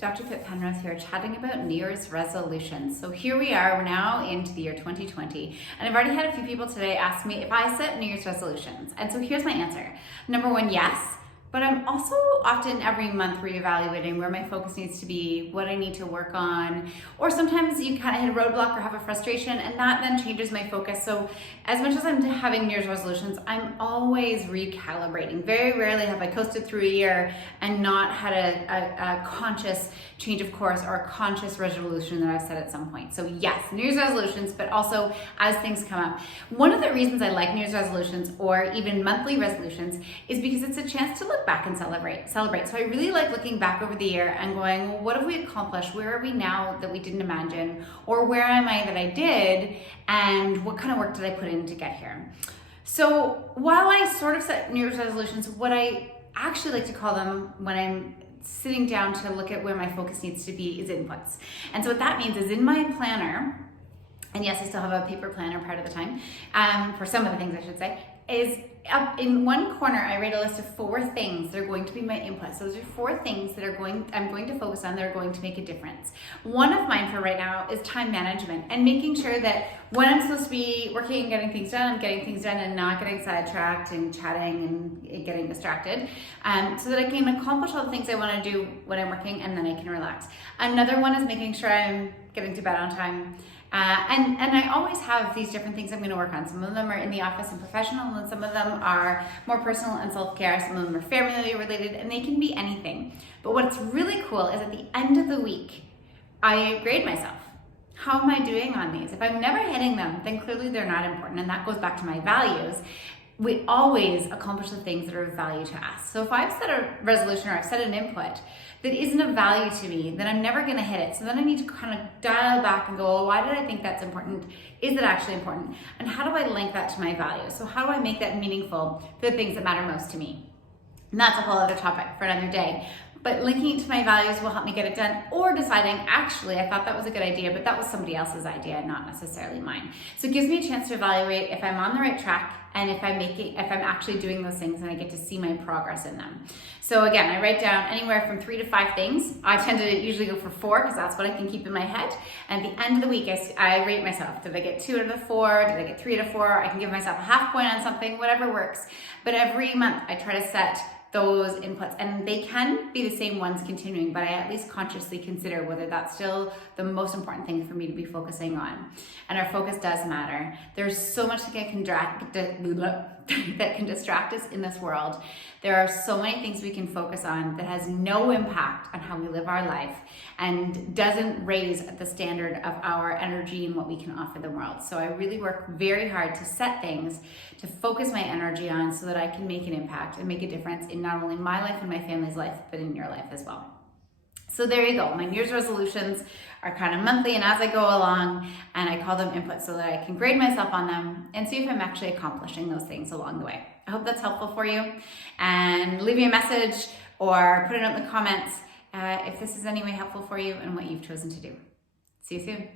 Dr. Pip Penrose here, chatting about New Year's resolutions. So here we are, we're now into the year 2020, and I've already had a few people today ask me if I set New Year's resolutions. And so here's my answer. Number one, yes. But I'm also often every month reevaluating where my focus needs to be, what I need to work on, or sometimes you kind of hit a roadblock or have a frustration and that then changes my focus. So as much as I'm having New Year's resolutions, I'm always recalibrating. Very rarely have I coasted through a year and not had a conscious change of course or a conscious resolution that I've set at some point. So yes, New Year's resolutions, but also as things come up. One of the reasons I like New Year's resolutions or even monthly resolutions is because it's a chance to look back and celebrate. So I really like looking back over the year and going, well, what have we accomplished? Where are we now that we didn't imagine? Or where am I that I did? And what kind of work did I put in to get here? So while I sort of set New Year's resolutions, what I actually like to call them when I'm sitting down to look at where my focus needs to be is inputs. And so what that means is in my planner, and yes, I still have a paper planner part of the time, for some of the things I should say, is up in one corner, I write a list of 4 things that are going to be my inputs. So those are 4 things that I'm going to focus on that are going to make a difference. One of mine for right now is time management and making sure that when I'm supposed to be working and getting things done, I'm getting things done and not getting sidetracked and chatting and getting distracted, so that I can accomplish all the things I want to do when I'm working and then I can relax. Another one is making sure I'm getting to bed on time. And I always have these different things I'm going to work on. Some of them are in the office and professional, and some of them are more personal and self-care. Some of them are family related, and they can be anything. But what's really cool is at the end of the week, I grade myself. How am I doing on these? If I'm never hitting them, then clearly they're not important, and that goes back to my values. We always accomplish the things that are of value to us. So if I've set a resolution or I've set an input that isn't of value to me, then I'm never gonna hit it. So then I need to kind of dial back and go, well, why did I think that's important? Is it actually important? And how do I link that to my values? So how do I make that meaningful for the things that matter most to me? And that's a whole other topic for another day. But linking it to my values will help me get it done, or deciding, actually, I thought that was a good idea, but that was somebody else's idea, not necessarily mine. So it gives me a chance to evaluate if I'm on the right track and if I'm actually doing those things, and I get to see my progress in them. So again, I write down anywhere from 3 to 5 things. I tend to usually go for 4 because that's what I can keep in my head. And at the end of the week, I rate myself. Did I get 2 out of the 4? Did I get 3 out of 4? I can give myself a half point on something, whatever works. But every month I try to set those inputs, and they can be the same ones continuing, but I at least consciously consider whether that's still the most important thing for me to be focusing on. And our focus does matter. There's so much that can distract us in this world. There are so many things we can focus on that has no impact on how we live our life and doesn't raise the standard of our energy and what we can offer the world. So I really work very hard to set things to focus my energy on so that I can make an impact and make a difference in not only my life and my family's life, but in your life as well. So there you go. My New Year's resolutions are kind of monthly and as I go along, and I call them inputs so that I can grade myself on them and see if I'm actually accomplishing those things along the way. I hope that's helpful for you, and leave me a message or put it in the comments if this is any way helpful for you and what you've chosen to do. See you soon.